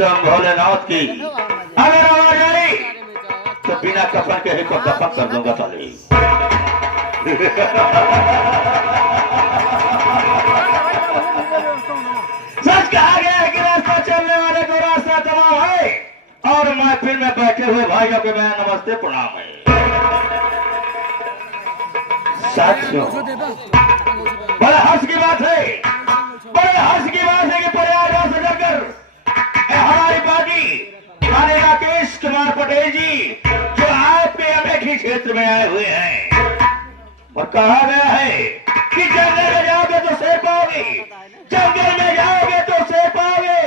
कसम भोलेनाथ की अगर आवाज आई तो बिना कफन के ही को दफन कर दूंगा साले। सच कहा गया है कि रास्ता चलने वाले को रास्ता तमाम है और महफिल में बैठे हुए भाइयों के मैं नमस्ते प्रणाम है। साथियों बड़े हर्ष की बात है, बड़े हर्ष की बात है कि प्रयागराज से चलकर हमारी पार्टी माने राकेश कुमार पटेल जी जो आपके अमेठी क्षेत्र में आए हुए हैं और कहा गया है कि जंगल में जाओगे तो शेर पाओगे, जंगल में जाओगे तो शेर पाओगे,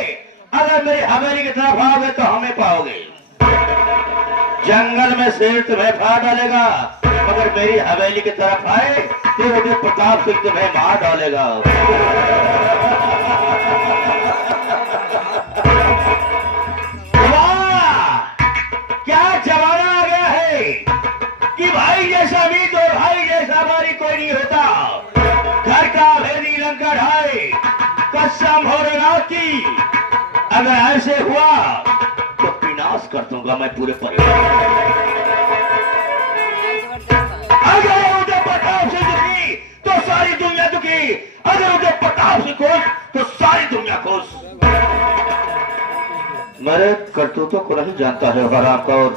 अगर मेरी हवेली की तरफ आओगे तो हमें पाओगे। जंगल में शेर तुम्हें खा डालेगा मगर मेरी हवेली की तरफ आए तो मुझे प्रताप सिंह तुम्हें मार डालेगा। क्या जमाना आ गया है कि भाई जैसा मीत और भाई जैसा हमारी कोई नहीं होता। घर का भेदी लंका ढाए कसम भोलेनाथ की अगर ऐसे हुआ तो विनाश कर दूंगा मैं पूरे परिवार। अगर उधर प्रताप से दुखी तो सारी दुनिया दुखी, अगर उधर प्रताप से खुश तो सारी दुनिया खुश। मेरे करतूतों को नहीं जानता है हराम कौर,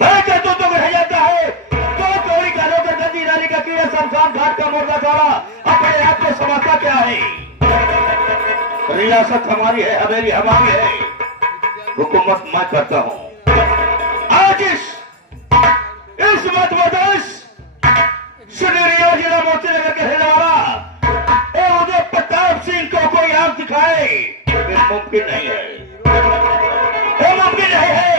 मेरे करतूतों को नहीं जानता है तो चोरी का नौकर गंदी नाली का कीड़ा शमशान घाट का मुर्दा चौड़ा अपने आप को समझता क्या है। रियासत हमारी है, हवेली हमारी है, हुकूमत मैं करता हूं। आज इस मतवदस सुनेरिया जिला मोती नगर के रहने वाला उदय प्रताप सिंह को कोई आंख दिखाए मुमकिन नहीं है, मुमकिन नहीं है।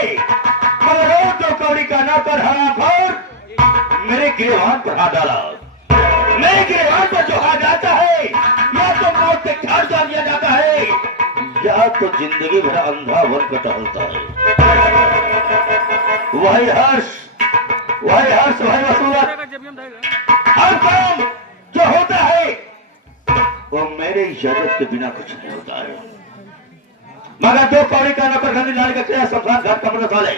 मगर वो तो कौड़ी का नौकर हरामखोर मेरे गिरवान पर हाथ डाला, मेरे गिरवान पर जो हाथ जाता है या तो मौत के घाट डाल दिया जाता है या तो जिंदगी भर अंधा बनकर टहलता है। वही हर्ष, वही हर्ष, वही वसूलत, हर काम जो होता है वो मेरे इजाजत के बिना कुछ नहीं होता है। मगर दो कौड़ी का नौकर गंदी नाली का किया शमशान घाट का मुर्दा साले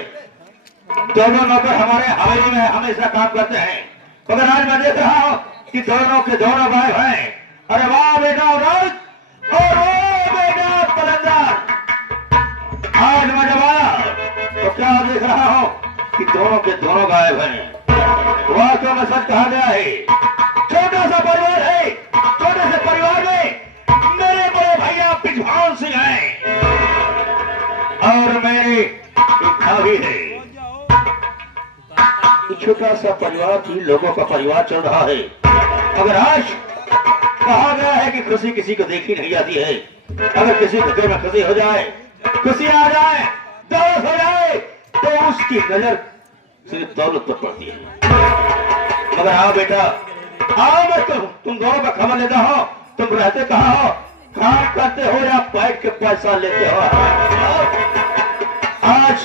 दोनों नौकर हमारे हवेली में हमेशा काम करते हैं। मगर आज मैं देख रहा हूं कि दोनों के दोनों भाई हैं। अरे वाह बेटा औरत और वो बेटा कलंदर, आज मैं जब आया तो क्या देख रहा हूं कि दोनों के दोनों गायब हैं। वास्तव में सच कहा गया है, छोटा सा परिवार है, छोटे से परिवार में मेरे बड़े भैया पिछवान सिंह हैं और मेरे भाभी है। छोटा सा परिवार भी लोगों का परिवार चल रहा है। अगर आज कहा गया है कि खुशी किसी को देखी नहीं जाती है, अगर किसी को दिल में खुशी हो जाए, खुशी आ जाए, दौलत हो जाए तो उसकी नजर सिर्फ दौलत पर पड़ती है। मगर आओ बेटा आओ, मैं तुम दोनों का खबर लेता हूं। तुम रहते कहाँ हो, काम करते हो या बैठ के पैसा लेते हो? आज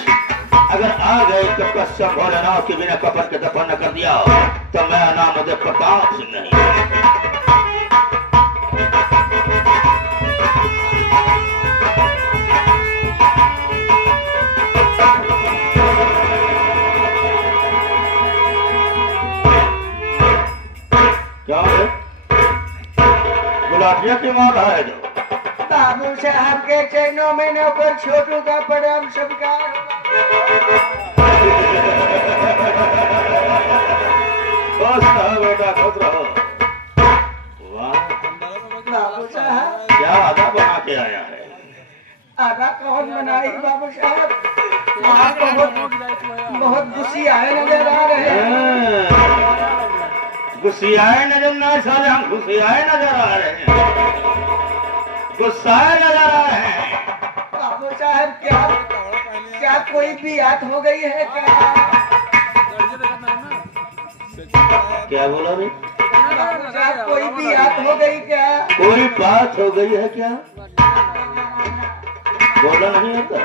अगर आ गए तो कसम भोलेनाथ के बिना कफन के दफन न कर दिया तो मैं नाम मुझे प्रताप सिंह नहीं। क्या गुलाटिया की माल है जो बाबू साहब के चरणों में नौकर छोटू का प्रणाम स्वीकार। खुश रहो बेटा, खुश रहो। वाह बाबू साहब क्या आधा बना के आया है। आधा कौन बनाई बाबू साहब, आप बहुत गुस्सियाए नजर आ रहे हैं। गुस्सियाए नजर ना साले, हम गुस्सियाए नजर आ रहे हैं, गुस्साए नजर आ रहे हैं। बाबू साहब क्या क्या कोई भी बात हो गई है क्या? क्या बोला रे? बाबू साहब कोई भी बात हो गई क्या? कोई बात हो गई है क्या? बोला नहीं होता।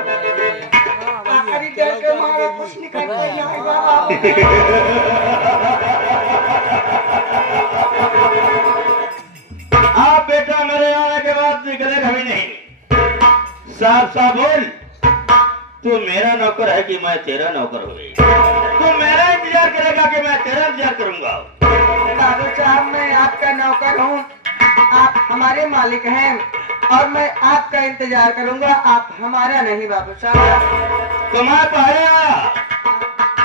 आखिरी डर के मारे कुछ निकल के नहीं आएगा। आप बेटा मेरे आने के बाद निकले कभी नहीं। साफ साफ बोल, तू मेरा नौकर है कि मैं तेरा नौकर हो गई? तू मेरा इंतजार करेगा कि मैं तेरा इंतजार करूंगा? बाबू साहब मैं आपका नौकर हूँ, आप हमारे मालिक हैं और मैं आपका इंतजार करूंगा, आप हमारा नहीं बाबू साहब। तो मैं पहले आया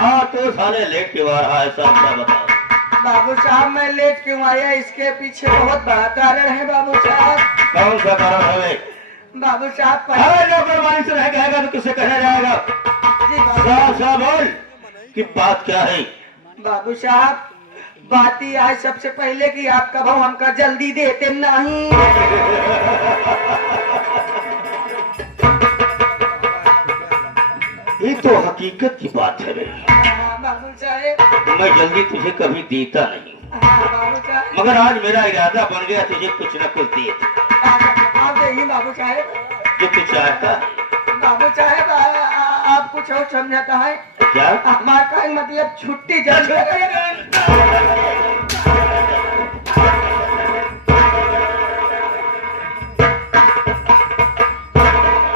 और तू साले लेट क्यों आ रहा है? सब बताओ। बाबू साहब मैं लेट क्यों आया, इसके पीछे बहुत बड़ा कारण है बाबू साहब। कौन सा कारण है? बाबू साहब अरे नौकरवाली से रह गएगा तो किसे कहना जाएगा? जी बाबू साफ साफ बोल कि बात क्या है? बाबू साहब बात ही आज सबसे पहले कि आपका भाव हमका जल्दी देते नहीं। ये तो हकीकत की बात है रे। बाबू साहब मैं जल्दी तुझे कभी देता नहीं, बाबू साहब मगर आज मेरा इरादा बन गया तुझे कुछ न कुछ दिए आप देखिए बाबू साहब, जो तू चाहता है। बाबू साहब आप कुछ और समझाता है क्या? हमारा का मतलब छुट्टी जल्दी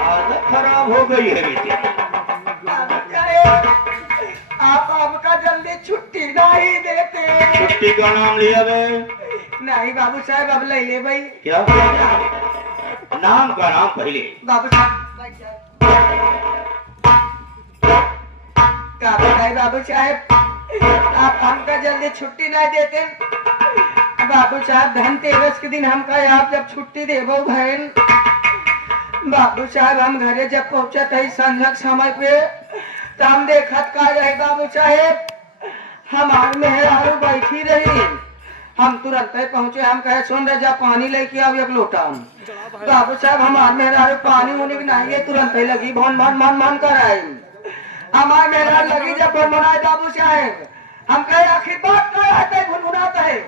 आदत खराब हो गई है बेटी। आप आपका जल्दी छुट्टी नहीं देते। छुट्टी का नाम लिया बे? नहीं बाबू साहब अब ले ले भाई। क्या नाम का नाम पहले? बाबू साहब क्या बताए बाबू साहब, आप हमका जल्दी छुट्टी नहीं देते। बाबू साहब धनतेरस के दिन हमका आप जब छुट्टी देवो बहन, बाबू साहब हम घरे जब पहुंचत है संझक समय पे तो हम देखत का रहे बाबू साहब हमार मेहरारू बैठी रही। हम तुरंत ही पहुंचे, हम कहे सुन रहे जा पानी लेके आओ एक लोटा। बाबू साहब हमार मेहरारू पानी होने की नहीं है, तुरंत ही लगी भन भन भन भन कर आई। हमार मेहरारू लगी जब भन भनाए बाबू साहब, हम कहे आखिर बात क्या है भुनभुनाता है।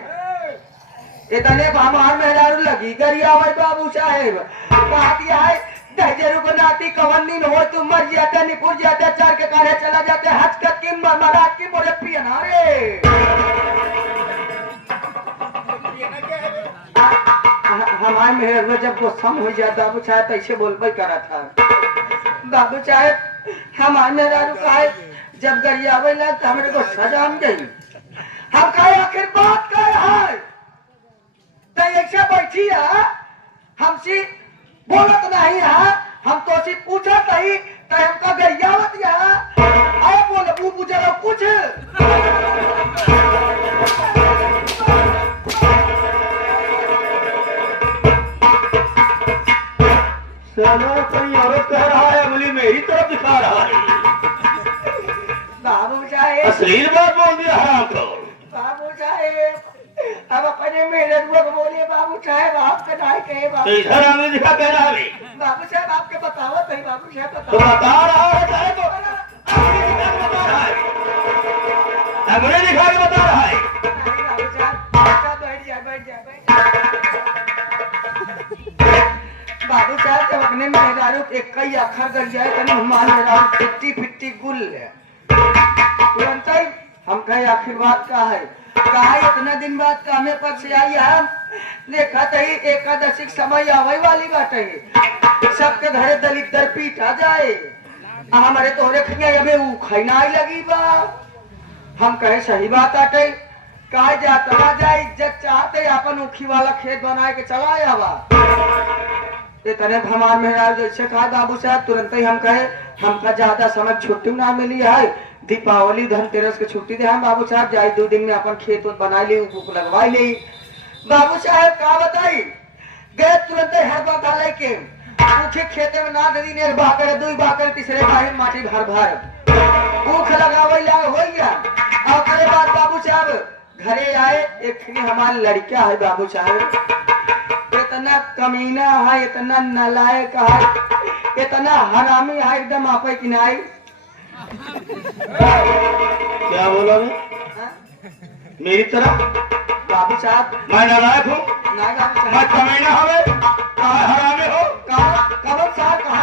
इतने हमार मेहरारू लगी गरिया हुआ बाबू साहब कहा दिया है दहजरू को नाती कवन दिन हो तुम मर जाते निपुर जाते चार के कारे चला जाते हचकत की मराठ की मोरे पियना रे। हमारे मेहर जब गुस्सा हो जाता बाबू साहब ऐसे बोलबे करा था। बाबू साहब हमारे मेहरारू कहा जब गरियावे लगा तो हमारे को सजा गई। हम कहे आखिर बात क्या है, तो ऐसे बैठी है हमसे बोलत नहीं है, हम तो सिर्फ पूछा नहीं तो हमका गरियावत है बोले वो पूछा कुछ। कोई औरत कह रहा है, उंगली मेरी तरफ दिखा रहा है। बाबू साहेब अश्लील बात बोल दिया है आपको। बाबू साहेब अब अपने मेहनत को बोलिए बाबू साहेब आपका नहीं कहे तो इधर उंगली दिखा कह रहा है। बाबू साहब आपके बताओ तो बाबू साहब तो बताओ। बता रहा है चाहे तो उंगली दिखा के बता रहा है। नहीं बाबू साहब बैठ जा बैठ जा बैठ जा। बाबू साहब जब अपने मेहरारू एक कई आखर कर जाए तो हमारे मेहरारू फिट्टी फिट्टी गुल है तुरंत ही हम कहे आखिर बात का है। कहा इतना दिन बाद कामे पर से आई है, देखा तही एकादशी के समय आवे वाली बात है, सबके घरे दलित दर पीटा जाए हमारे तोहरे खिया अबे ऊ खैना लगी बा। हम कहे सही बात आटे कहा जा चला जाए इज्जत चाहते अपन उखी वाला खेत बनाए के चला जावा। इतने हमार मेहराज जैसे कहा बाबू साहब तुरंत ही हम कहे हमका ज्यादा समय छुट्टी ना मिली है, दीपावली धनतेरस की छुट्टी दे हम बाबू साहब जाए 2 दिन में अपन खेत बना ली लगवाई ली। बाबू साहब का बताई गए तुरंत हरबा डाले के ऊखे खेते में ना नदी ने बाकर 2 बाकर तीसरे बाहे माटी भर भर ऊख लगावे ला हो गया। और करे बाद बाबू साहब घरे आए, एक हमारी लड़का है बाबू साहब इतना कमीना है, इतना नालायक है, इतना हरामी है एकदम आपे की नहीं। क्या बोला मेरी तरफ? बाबू साहब मैं नालायक हूँ? नहीं बाबू मैं साहब कमीना हवे? कहाँ हरामी हो? कब साहब कहा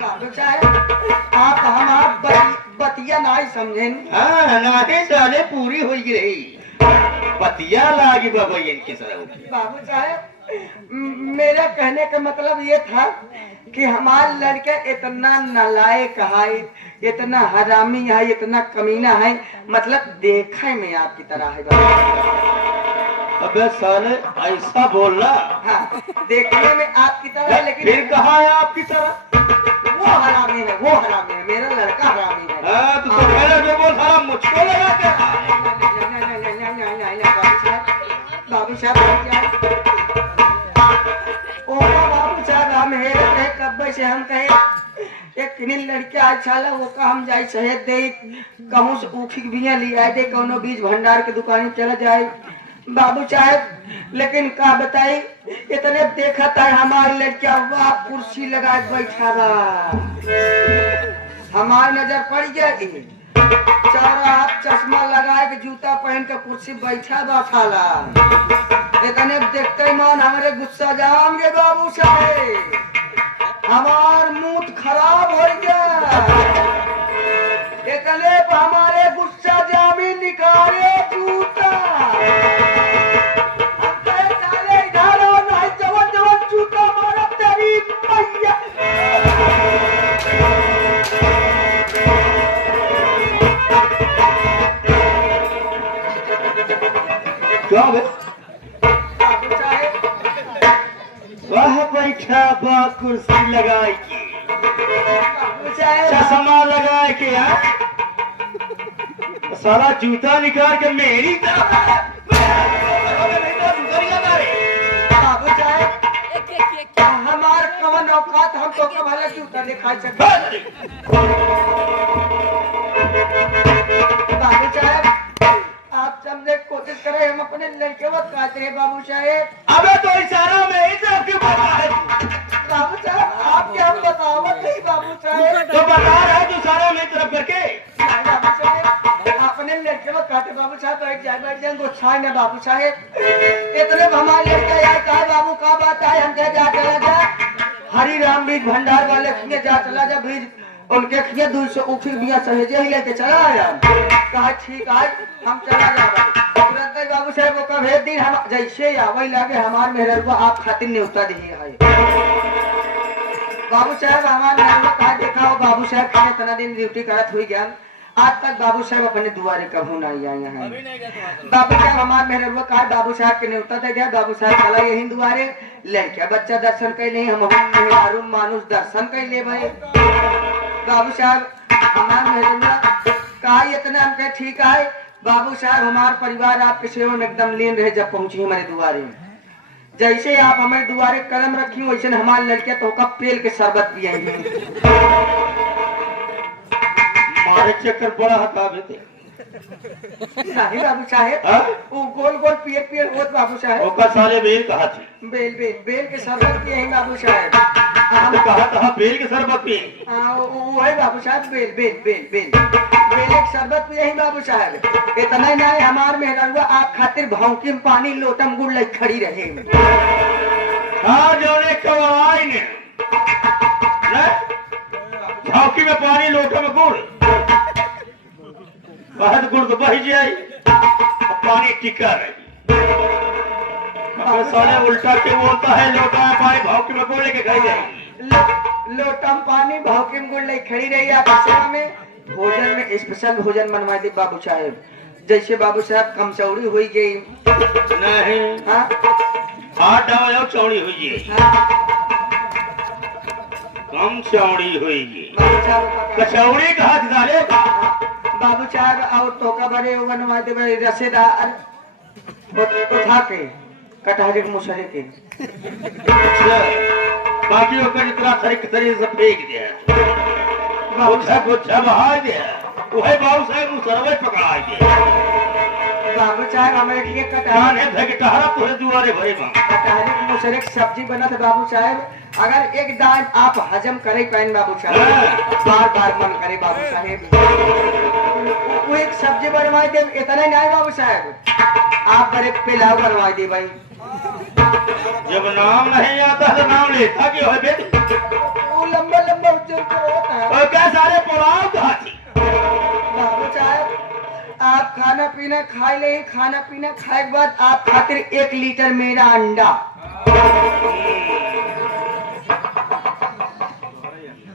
बाबू साहब आप हमारा बतिया नहीं समझें हाँ नाते साले पूरी हो रही पतिया लागी बाबा इनकी तरह। बाबू साहब मेरा कहने का मतलब ये था कि हमारे लड़के इतना नालायक है, इतना हरामी है, इतना कमीना है, मतलब देखने में आपकी तरह है बाबू। अबे साले ऐसा बोलना। हाँ देखने में आपकी तरह है, लेकिन फिर कहाँ है आपकी तरह? वो हरामी है, वो हरामी है, मेरा लड़का हरामी है। हाँ तो पहले जो बोल सारा मुझको लगा के बाबू साहब क्या बाबू साहब हम कहे कब्बे से हम कहे एक किन्हीं लड़के अच्छा ला वो का हम जाए शहद दे कहूँ से ऊखी बिया ले आए दे कौनो बीज भंडार के दुकान चला जाए बाबू साहब। लेकिन का बताई इतने देखा था हमारी लड़किया वाह कुर्सी लगा बैठा रहा, हमारी नजर पड़ गई चारा हाथ चश्मा लगाए के जूता पहन के कुर्सी बैठा बैठाला, इतने देखते मन हमारे गुस्सा जाम गे बाबू साहेब, हमार मूड खराब हो गया, इतने हमारे गुस्सा जामी निकाले जूता जूता मारा तेरी मैया। क्या वह बैठा बा कुर्सी लगाए के चश्मा लगाए के सारा जूता निकाल के मेरी हमार कवन औकात हम तो कमाले जूता दिखा सकते बाबू साहब आप समझे कोशिश करें हम अपने लड़के को कहते हैं बाबू साहेब। अबे तो इशारा में ही तो क्यों बता है बाबू साहब आप क्या हम बतावत नहीं बाबू साहेब तो बता रहा है तू सारा में तरफ करके बाबू साहेब अपने लड़के को कहते बाबू साहब बैठ जाए गुस्सा ना बाबू साहेब इतने हमारे लड़का यार कहा बाबू का बात है हम क्या जा चला जा हरी राम बीज भंडार वाले जा चला जा बीज उनके खिया 200 उखी बिया सहेजे ही लेके चला आया कहा ठीक है हम चला जा तुरंत बाबू साहब को कहे दिन हम जैसे आवई लागे हमार मेहर को आप खातिर न्योता दिए है बाबू साहब हमार मेहर को कहा देखा हो बाबू साहब के इतना दिन ड्यूटी करत हुई ज्ञान आज तक बाबू साहब अपने दुआरे कभू नहीं आए हैं। बाबू साहब हमारे मेहर को कहा बाबू साहब के न्योता दे दिया बाबू साहब चला यही दुआरे लड़किया बच्चा दर्शन कर ले हम मानुष दर्शन कर ले भाई बाबू साहब हमारे मेहर कहा इतना हम कहे ठीक है बाबू साहब हमारे परिवार आपके सेवा में एकदम लीन रहे जब पहुंची हमारे दुआरे जैसे आप हमारे दुआरे कदम रखी वैसे हमारे लड़कियां तो का पेल के शरबत पिएंगे मारे चक्कर बड़ा हटा देते नहीं बाबू साहेब वो गोल गोल पिए होत बाबू साहेब ओका साले बेल कहा थी बेल के शरबत पिए हैं बाबू साहेब तो कहा था बेल के शरबत पिए वो है बाबू साहब बेल एक शरबत पिए हैं बाबू साहब इतना ही नहीं हमार मेहरा आप खातिर भौंकी में पानी लोटम गुड़ लग खड़ी रहे हाँ जोने कवाई ने भौंकी में पानी लोटे में गुड़ बहुत गुड़ तो बही जाए पानी टिका रही साले उल्टा के बोलता है लोटा पानी भौंकी में गुड़ लेके खाई जाएगी लोटम पानी भौंकी में गुड़ लेके खड़ी रही आप सेवा में भोजन में स्पेशल भोजन बनवा दी बाबू साहेब जैसे बाबू साहब कमचौड़ी हुई गई नहीं हाँ हाथ डालो चौड़ी हुई कम चौड़ी हुई कचौड़ी कहा डाले बाबू साहब और टोका बड़े बनवा दे रसेदार उठा के कटहरे के मुसरे के बाकी होकर इतना तरीके से फेंक दिया गुच्छा बहा दिया वही बाबू साहब मुसरवे पकड़ा दिया बाबू साहब हमारे लिए कटहरा पूरे दुआरे भरे कटहरे के मुसरे की सब्जी बना था बाबू साहब अगर एक दान आप हजम करे पाए बाबू साहब बार बार मन करे बाबू साहब वो एक सब्जी बनवाई दे इतना नहीं बाबू साहब आप बड़े पिलाव बनवाई दे भाई जब नाम नहीं आता तो नाम लेता कि हो बेटी वो लंबा लंबा उज्जवल होता है और क्या सारे पुलाव कहा थी बाबू खाना पीना खाए ले, खाना पीना खाए के बाद आप खातिर 1 लीटर मेरा अंडा।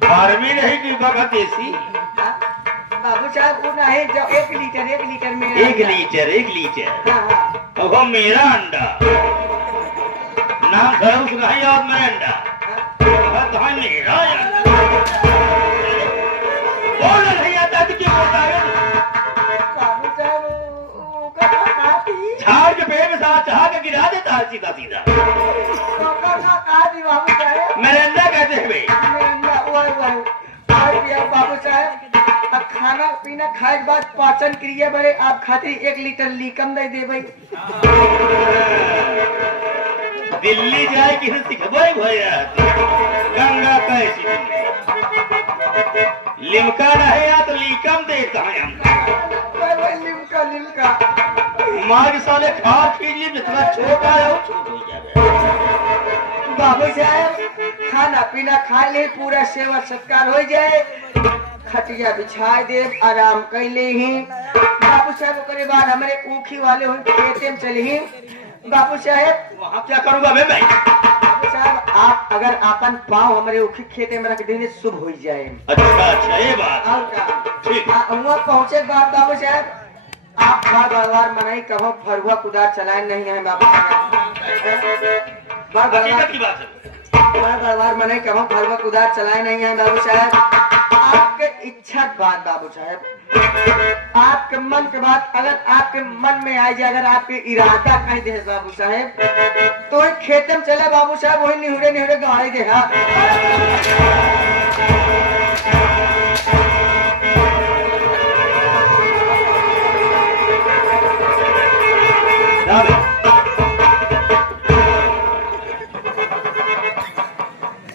फार्मी नहीं की बगा देसी। बाबू साहब वो नहीं, जो 1 लीटर मेरा 1 अंडा। Litre 1 litre. हाँ हाँ अब वो मेरा अंडा नाम था उसका ही याद मेरा अंडा। तो मेरा अंडा बोल नहीं आता कि क्यों बोलता है? बाबू साहब वो का खाती झाड़ के पेड़ में साथ चाह के गिरा देता है सीधा सीधा। तो का खाती बाबू साहब। मेरे अंडा कहते हैं भाई। बाबू साहब अब खाना पीना खाए के बाद पाचन क्रिया बड़े आप खातिर 1 लीटर लीकम दे दे भाई। दिल्ली जाए कि सिखबई भैया गंगा कैसी लिमका रहे या तो लीकम देता है हम। लिमका माँ के साले खा पी ली जितना छोटा है वो छोट हो जाए। बाबू साहब खाना पीना खा ले, पूरा सेवा सत्कार हो जाए, खटिया बिछा दे, आराम कर ले ही। बाबू साहब ओकरे बाद हमारे ऊखी वाले हो खेते में चले ही। बाबू साहब वहाँ क्या करूँगा मैं? बाबू साहब आप अगर अपन पाँव हमारे ऊखी खेते में रख देंगे शुभ हो जाए। अच्छा ये बात और क्या ठीक। वहाँ पहुँचे बाद बाबू साहब आप बार मनाई कहो फरुआ कुदार चलाए नहीं है बाबू साहब। हकीकत की बात है। बार मनाई कहो फरुआ कुदार चलाए नहीं है बाबू साहब। आपके इच्छा के बाद बाबू साहब आपके मन के बाद अगर आपके मन में आ जाए, अगर आपके इरादा कह दे बाबू साहब तो खेत में चले बाबू साहब, वही निहुरे गवाई दे।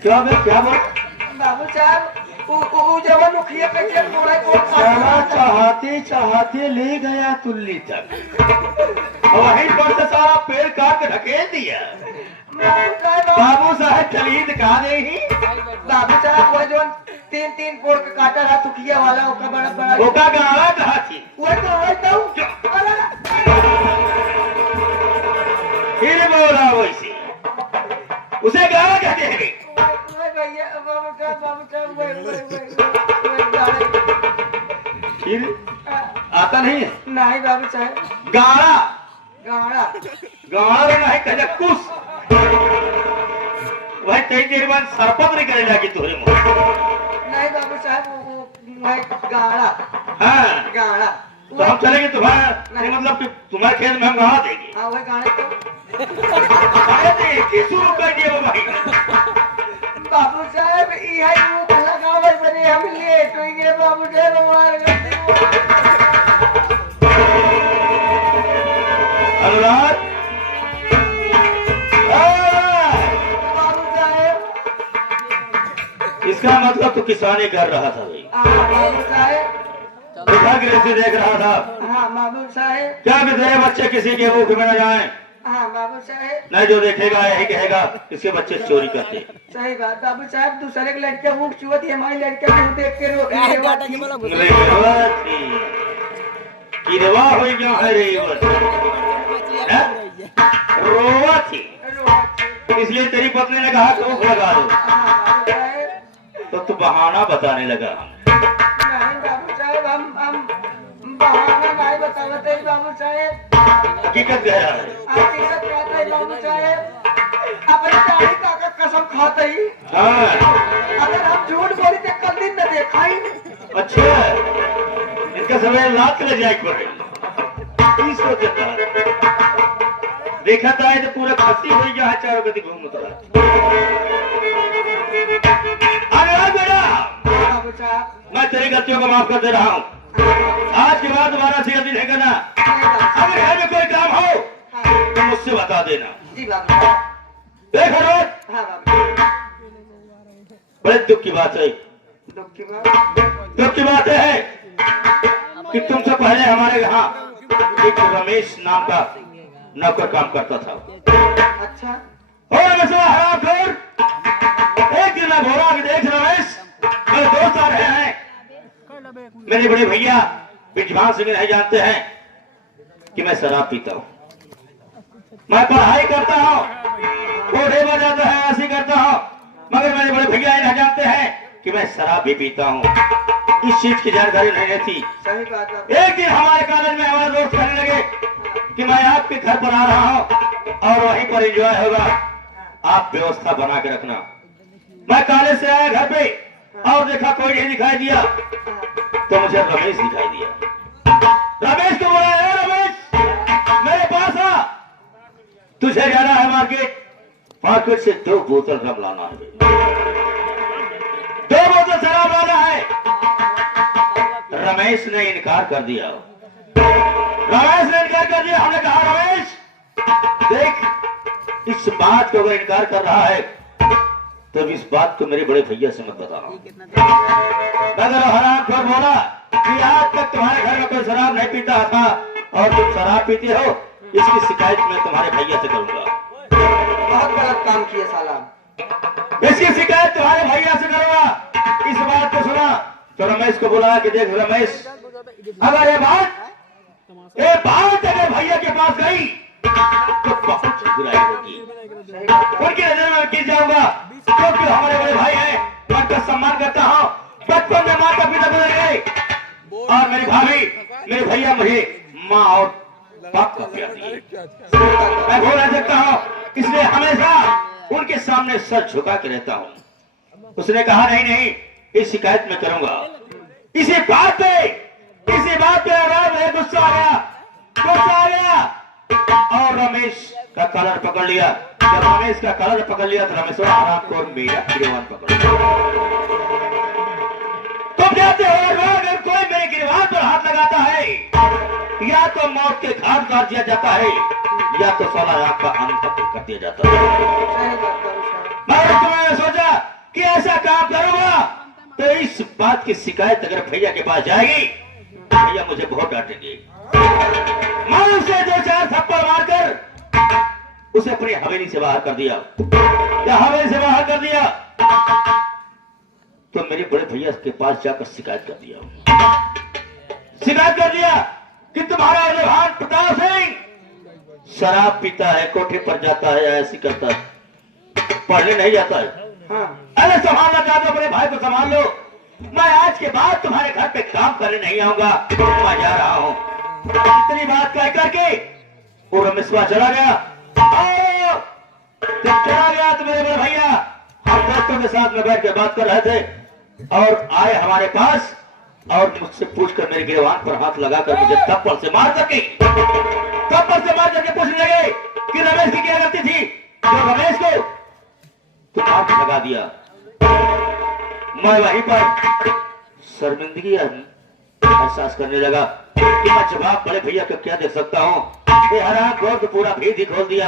क्या बात? बाबू साहब जब मुखिया कैसे चाहते ले गया तुल्ली तक और वहीं पर से सारा पेड़ काट के ढकेल दिया। बाबू साहब खरीद का दे ही। बाबू साहब वो जो 3 पोड़ के काटा रहा तुखिया वाला ओका बड़ा ओका गाड़ा कहा थी फिर बोला वैसे उसे गाड़ा कहते हैं। फिर आता नहीं है? नहीं बाबू साहब गाड़ा गाड़ा नहीं कहे कुछ वही कई देर बाद सरपत नहीं करे जाके तुहरे मुंह। नहीं बाबू साहब वो गाड़ा हाँ तो हम चलेंगे तुम्हारा नहीं मतलब कि तुम्हारे खेत में हम गाड़ा देंगे। हाँ वही गाड़े तो शुरू कर दिए वो भाई। बाबू साहब यही लगावल बने हम लेट हो गए बाबू साहब हमारे अनुराग बाबू साहब इसका मतलब तो किसानी कर रहा था भाई। बाबू साहब देख रहा था। हाँ बाबू साहब क्या विधेय बच्चे किसी के मुख में न जाए। हाँ बाबू साहब नहीं जो देखेगा यही कहेगा इसके बच्चे चोरी करते। सही बात बाबू साहब दूसरे के लड़कियां मुख चुवती है, हमारी लड़कियां मुंह देख के गिरवा हो गया है रोवा थी इसलिए तेरी पत्नी ने कहा तो लगा दो तो तू बहाना बताने लगा। नहीं बाबू साहब हम बहाना नहीं बताते बाबू साहब, हकीकत कह रहा है। हकीकत कहते हैं बाबू साहब, अपनी दाढ़ी का कसम खाते ही। हाँ अगर हम झूठ बोली तो कल दिन न देखा ही। अच्छा इनका समय रात ले जाए पड़े इसको देखा था तो पूरा खस्सी हो गया है चारों गति घूमता बाबू साहब मैं तेरी गलतियों को माफ कर दे रहा हूँ। आज के बाद दोबारा से गलती नहीं करना। अगर घर में कोई काम हो तो मुझसे बता देना। जी बाबू साहब। देखो रोज हाँ बाबू बड़े दुख की बात है। दुख की बात है कि तुमसे पहले हमारे यहाँ एक रमेश नाम का नौकर काम करता था। अच्छा और हरामखोर एक दिन मैं बोला कि देख रमेश मेरे दोस्त आ रहे हैं, मेरे बड़े भैया विद्वान सिंह नहीं जानते हैं कि मैं शराब पीता हूँ, मैं पढ़ाई करता हूँ, कोठे पर जाता है, ऐसी करता हूँ, मगर मेरे बड़े भैया नहीं जानते हैं कि मैं शराब भी पीता हूँ। इस चीज की जानकारी नहीं रहती। सही बात है। एक दिन हमारे कॉलेज में हमारे दोस्त कहने लगे कि मैं आपके घर पर आ रहा हूँ और वहीं पर एंजॉय होगा, आप व्यवस्था बना के रखना। मैं कॉलेज से आया घर पे और देखा कोई नहीं दिखाई दिया, तो मुझे रमेश दिखाई दिया। रमेश को बोला, रमेश मेरे पास आ, तुझे जाना है मार्केट से 2 बोतल रम लाना है, 2 बोतल शराब लाना है। रमेश ने इनकार कर दिया। हमने कहा रमेश देख, इस बात को अगर इनकार कर रहा है तो इस बात को मेरे बड़े भैया से मत बताना। मगर हरामखोर बोला कि आज तक तुम्हारे घर में कोई शराब नहीं पीता था और तुम शराब पीते हो, इसकी शिकायत मैं तुम्हारे भैया से करूंगा। बहुत गलत काम किए साला। इसकी शिकायत तुम्हारे भैया से करूंगा। इस बात को सुना तो रमेश को बुलाया कि देख रमेश, अगर ये बात अगर भैया के पास गई तो बहुत बुराई होगी, उनकी नजर में गिर जाऊंगा, क्योंकि हमारे बड़े भाई हैं, मैं उनका सम्मान करता हूँ। बचपन में माता पिता बदल गए और मेरी भाभी मेरे भैया मुझे माँ और बाप का प्यार दिए, मैं भूल नहीं सकता हूँ, इसलिए हमेशा उनके सामने सर झुका के रहता हूँ। उसने कहा नहीं, इस शिकायत में करूंगा। इसी बात पे गुस्सा आ गया और रमेश का कलर पकड़ लिया। जब रमेश का कलर पकड़ लिया तो रमेश आराम को मेरा गिरवान पकड़ लिया। तुम जाते हो अगर कोई मेरे गिरवान पर हाथ लगाता है, या तो मौत के घाट उतार दिया जाता है या तो 16 लाख का अंत कर दिया जाता है। मगर तुमने सोचा कि ऐसा काम करूंगा तो इस बात की शिकायत अगर भैया के पास जाएगी, भैया मुझे बहुत डांटेंगे। मैं उसे 2-4 थप्पड़ मारकर उसे अपनी हवेली से बाहर कर दिया। या हवेली से बाहर कर दिया तो मेरे बड़े भैया के पास जाकर शिकायत कर दिया कि तुम्हारा जवान प्रताप सिंह शराब पीता है, कोठे पर जाता है, ऐसी करता है, पढ़ने नहीं जाता है। अरे संभालना चाहते हो, अपने भाई को संभाल लो। मैं आज के बाद तुम्हारे घर पे काम करने नहीं आऊंगा, मैं जा रहा हूँ। इतनी बात कह करके वो रमेशवा चला गया। जब चला गया तो मेरे बड़े भैया हम दोस्तों के साथ में बैठ कर बात कर रहे थे और आए हमारे पास और मुझसे पूछकर मेरे गिरवान पर हाथ लगाकर मुझे थप्पड़ से मार करके पूछने लगे कि रमेश की क्या गलती थी जो रमेश को तो हाथ लगा दिया। मैं वहीं पर शर्मिंदगी एहसास करने लगा कि मैं जवाब बड़े भैया को क्या दे सकता हूँ। ये हराम खोर तो पूरा भेद ही खोल दिया।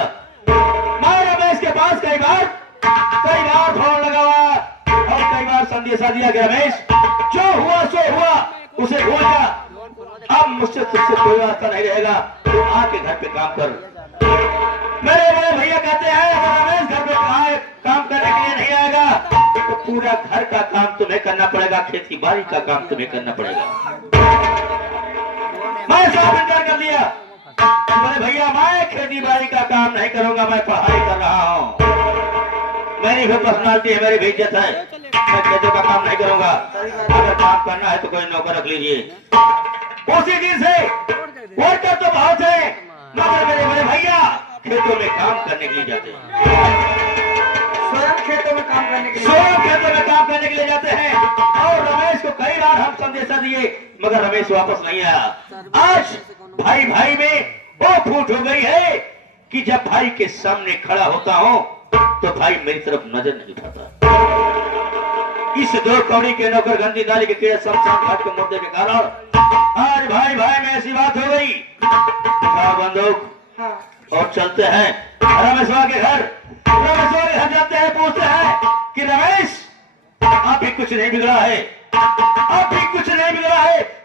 मैं रमेश के पास कई बार फोन लगाया और कई बार संदेशा दिया कि रमेश जो हुआ सो हुआ, उसे भूल जा, अब मुझसे तुझसे कोई वास्ता नहीं रहेगा, तू आके घर पे काम कर। मेरे बड़े भैया कहते हैं अगर रमेश घर पे काम करने के लिए नहीं आएगा तो पूरा घर का काम तुम्हें करना पड़ेगा, खेती बाड़ी का काम तुम्हें करना पड़ेगा। मैं सब इंतजार कर लिया। मेरे भैया मैं खेती बाड़ी का काम नहीं करूंगा, मैं पढ़ाई कर रहा हूँ, मेरी भी पर्सनालिटी है, मेरी भी इज्जत है, मैं खेतों का काम नहीं करूंगा। अगर काम करना है तो कोई नौकर रख लीजिए। उसी दिन से वर्कर तो बहुत है, मगर मेरे बड़े भैया खेतों में काम करने के लिए जाते हैं, स्वयं खेतों में काम करने के लिए जाते हैं। और रमेश को कई बार हम संदेशा दिए मगर रमेश वापस नहीं आया। आज भाई में वो फूट हो गई है कि जब भाई के सामने खड़ा होता हूं तो भाई मेरी तरफ नजर नहीं उठाता। इस 2 कौड़ी के नौकर गंदी नाली के कीड़े शमशान घाट के मुद्दे के कारण आज भाई में ऐसी बात हो गई। बंदूक और चलते हैं रमेशवा के घर जाते हैं, पूछते हैं कि रमेश अभी कुछ नहीं बिगड़ा है,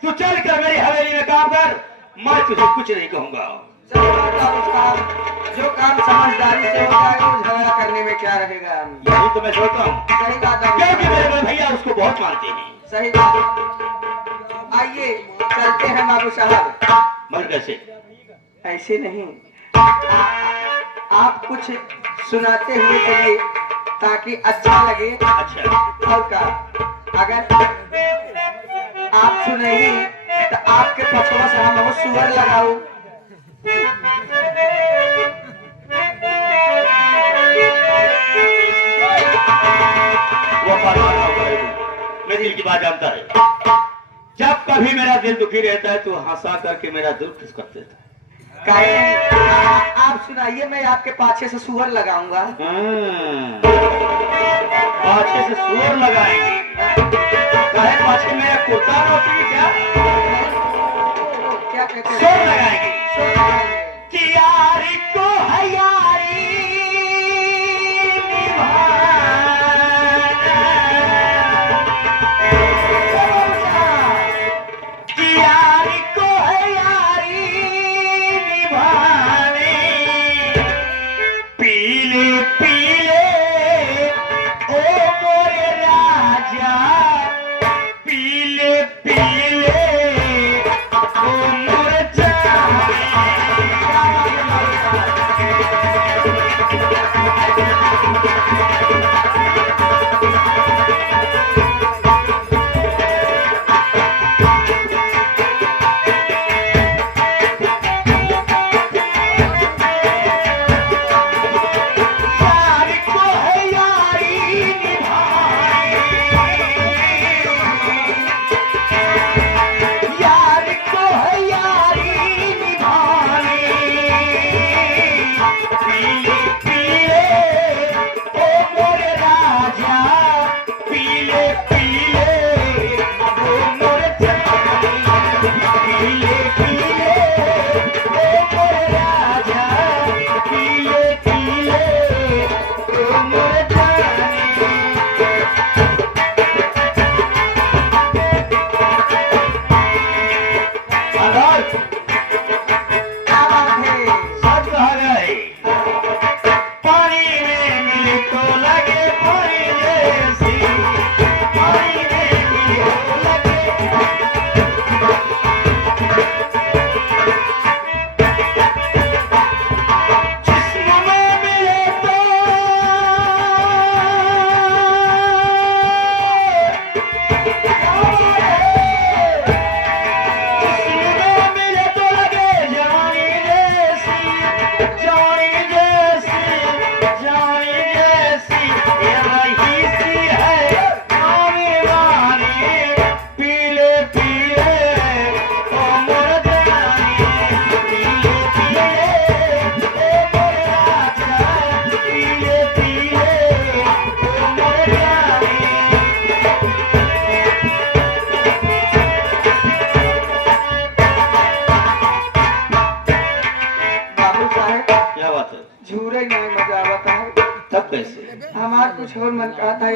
तू चल कर मेरी हवेली में काम कर, मैं तुझे कुछ नहीं कहूंगा। जो काम समझदारी से होता है वो झगड़ा करने में क्या रहेगा। यही तो मैं सोचता हूँ, सही बात है, क्योंकि मेरे भैया उसको बहुत मानते हैं। सही बात। आइए चलते हैं बाबू साहब। मगर कैसे ऐसे नहीं, आप कुछ सुनाते हुए चलिए ताकि अच्छा लगे। अच्छा और का अगर आप सुनेंगे तो आपके पछवा से हम बहुत सुअर लगाऊ। वो परवाना होगा मैं दिल की बात जानता है। जब कभी मेरा दिल दुखी रहता है तो हंसा करके मेरा दिल खुश कर देता है। आप सुनाइए, मैं आपके पाछे से सुअर लगाऊंगा। पाछे से सुअर लगाएंगे? काहे पाछे मेरा कुर्ता नोचेगी क्या? क्या कहते हैं? सुअर लगाएंगे कि यारी को है यारी झूरे नहीं मजा आता है। तब कैसे? हमार कुछ और मन का था।